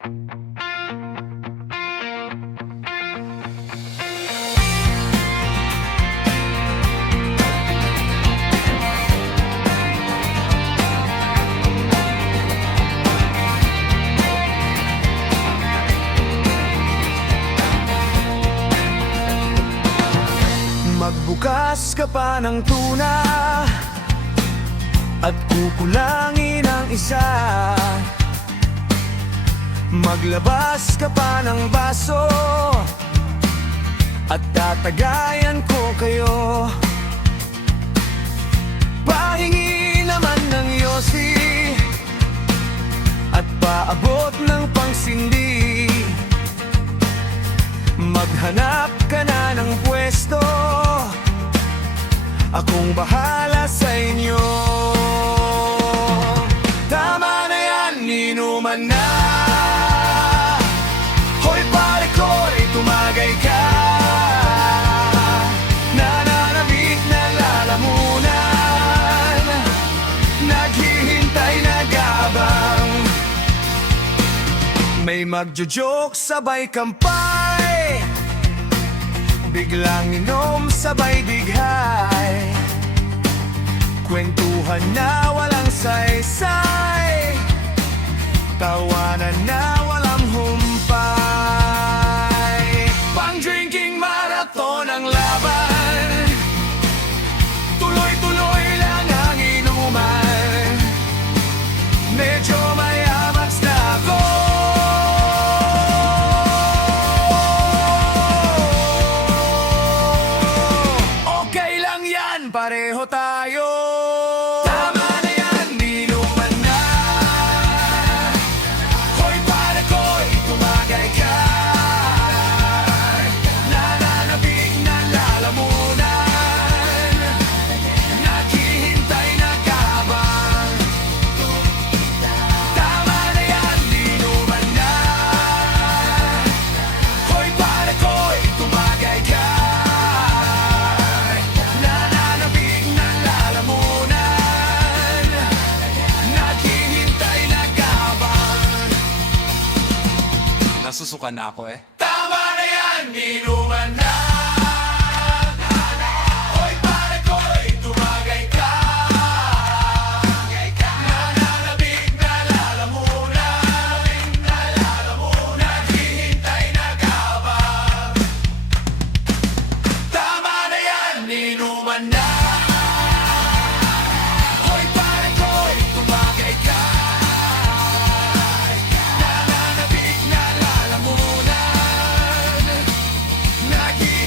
Magbukas ka pa ng tuna at kukulangin ang isa. Maglabas ka pa ng baso at tatagayan ko kayo. Pahingi naman ng yosi at paabot ng pangsindi. Maghanap ka na ng pwesto, akong bahala sa inyo. Tama na yan, inuman na. Hoy pare ko'y tumagay ka. Nananabik na lalamunan, naghihintay na gabang. May magjo-joke sabay kampay, biglang inom sabay dighay. Kwentuhan na walang saysay, tawanan na walang humpay. Pang-drinking marathon ang laban, tuloy-tuloy lang ang inuman. Medyo mayamats na ako. Pareho tayo. Tama na yan, inuman na. Hoy pare ko'y tumagay ka. Nananabik na lalamunan, naghihintay na kabang. Tama na yan, inuman na. Hoy pare ko'y tumagay ka. Nasusuka na ako eh. Tama na yan, inuman na. Hoy pare ko'y tumagay ka. Nananabik na lalamunan, naghihintay na gabang. Tama na yan, inuman na. Hoy pare ko'y tumagay ka. Naghi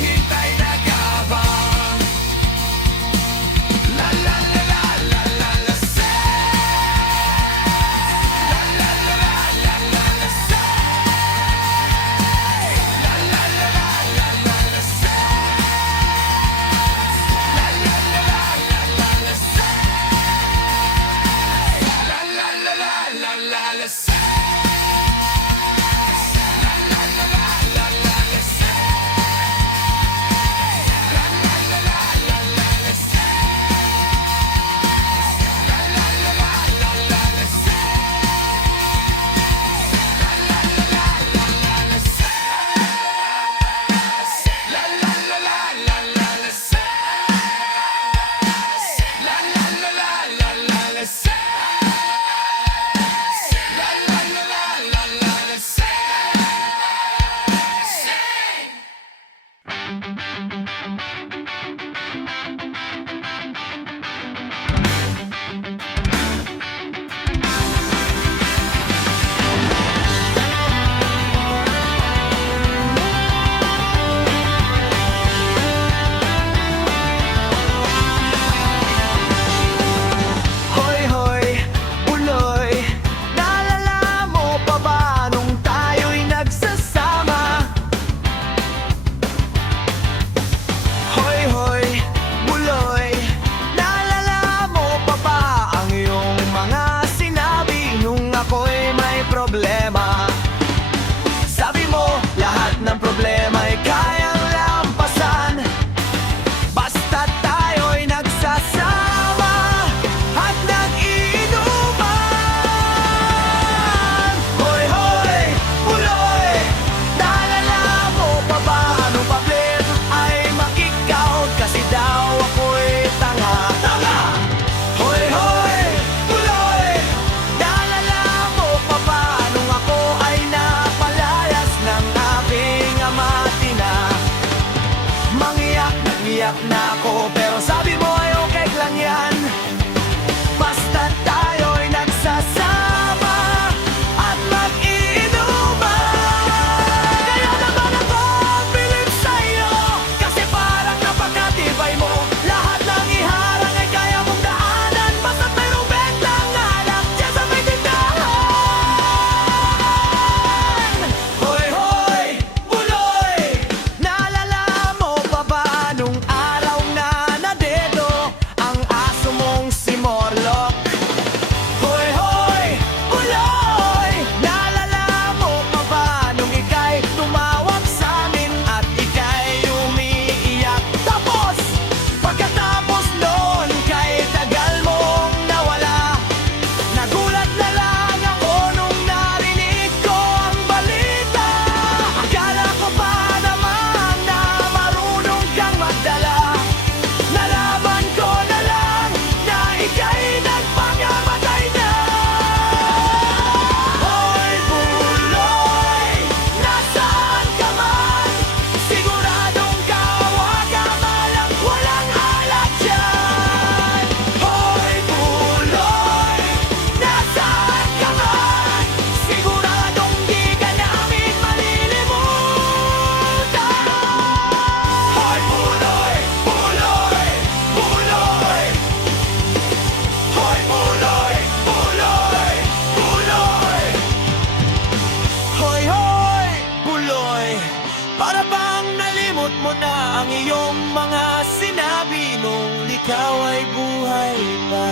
ang iyong mga sinabi nung ikaw ay buhay pa.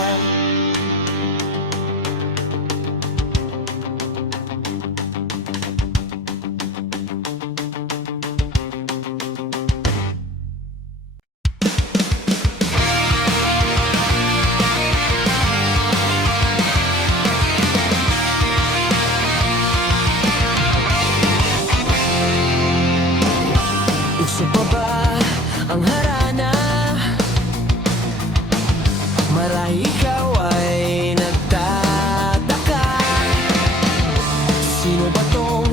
Uso pa ba ang harana? Marahil ikaw ay nagtataka. Sino ba tong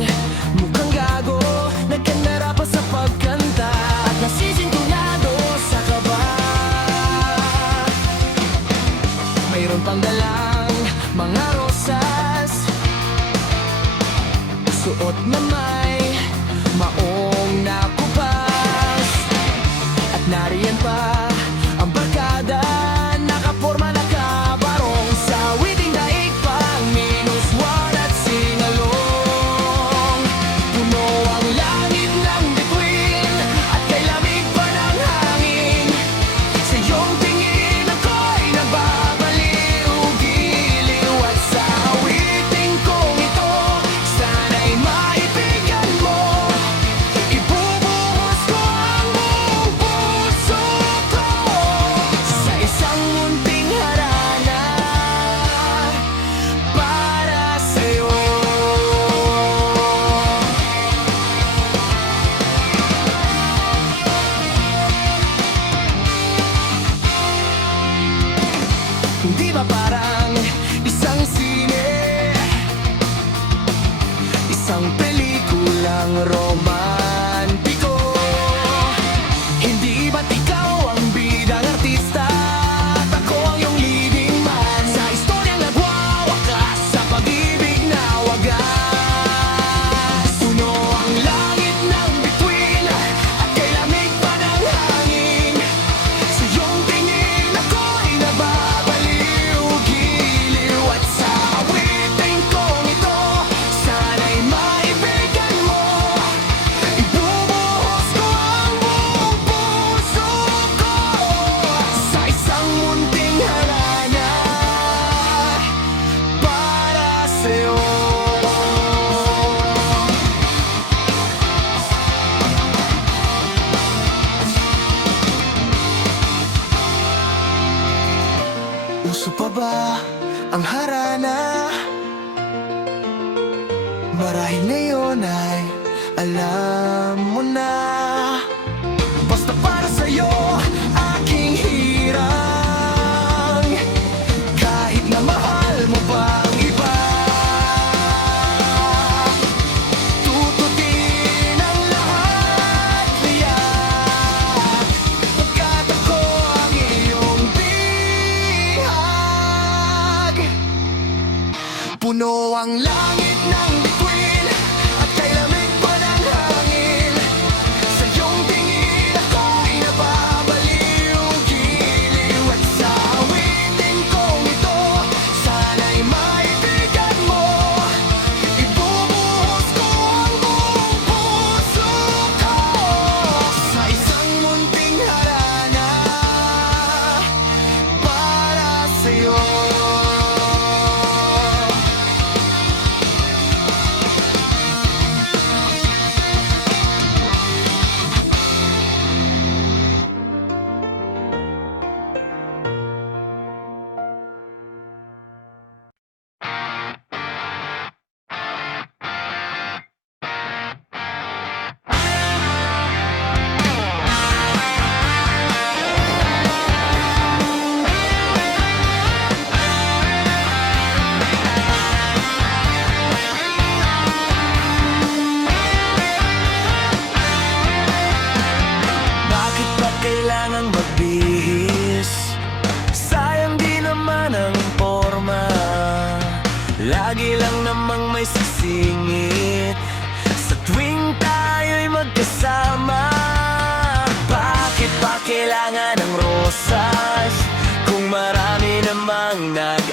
mukhang gago? Nagkandara pa sa pagkanta at nasisintunado sa kaba. Mayroon pang dalang mga rosas, suot na may maong nakupas. At nariyan pa ang barkada, nakaporma nakabarong sa witing daig pang -1 at singalong. Puno ang langit ng bituin at kay lamig pa ng hangin. Sa iyong tingin ako'y nagbabaliw, giliw. At sa awiting kong ito, sana'y maibigan mo. Ibubuhos ko ang buong puso ko sa isang munting harana para sa'yo. Hindi ba parang isang sine, isang pelikulang romantiko? Hindi ba't ikaw ang bidang artista at ako ang iyong leading man sa istoryang nagwawakas sa pag-ibig na wagas? Puno ang langit ng bituin at kay lamig pa ng hangin. Sa iyong tingin ako'y nababaliw, giliw. At sa awiting kong ito, sana'y maibigan mo. Ibubuhos ko ang buong puso ko sa isang munting harana para sa'yo. Uso pa ba ang harana? Marahil ngayon ay alam mo na. Basta para sa'yo aking hirang, kahit na mahal mo pa ang iba. Tututin ang lahat niya, pagkat ako ang iyong bihag. Puno ang langit ng bituin at kay lamig pa ng hangin. Sa iyong tingin ako'y nababaliw, giliw. At sa awiting kong ito, sana'y maibigan mo. Ibubuhos ko ang buong puso ko sa isang munting harana para sa'yo. Bakit ba kailangang magbihis? Sayang di naman ang forma. Lagi lang namang may sisingit sa tuwing tayo'y magkasama. Bakit ba kailangan ng rosas kung marami namang nag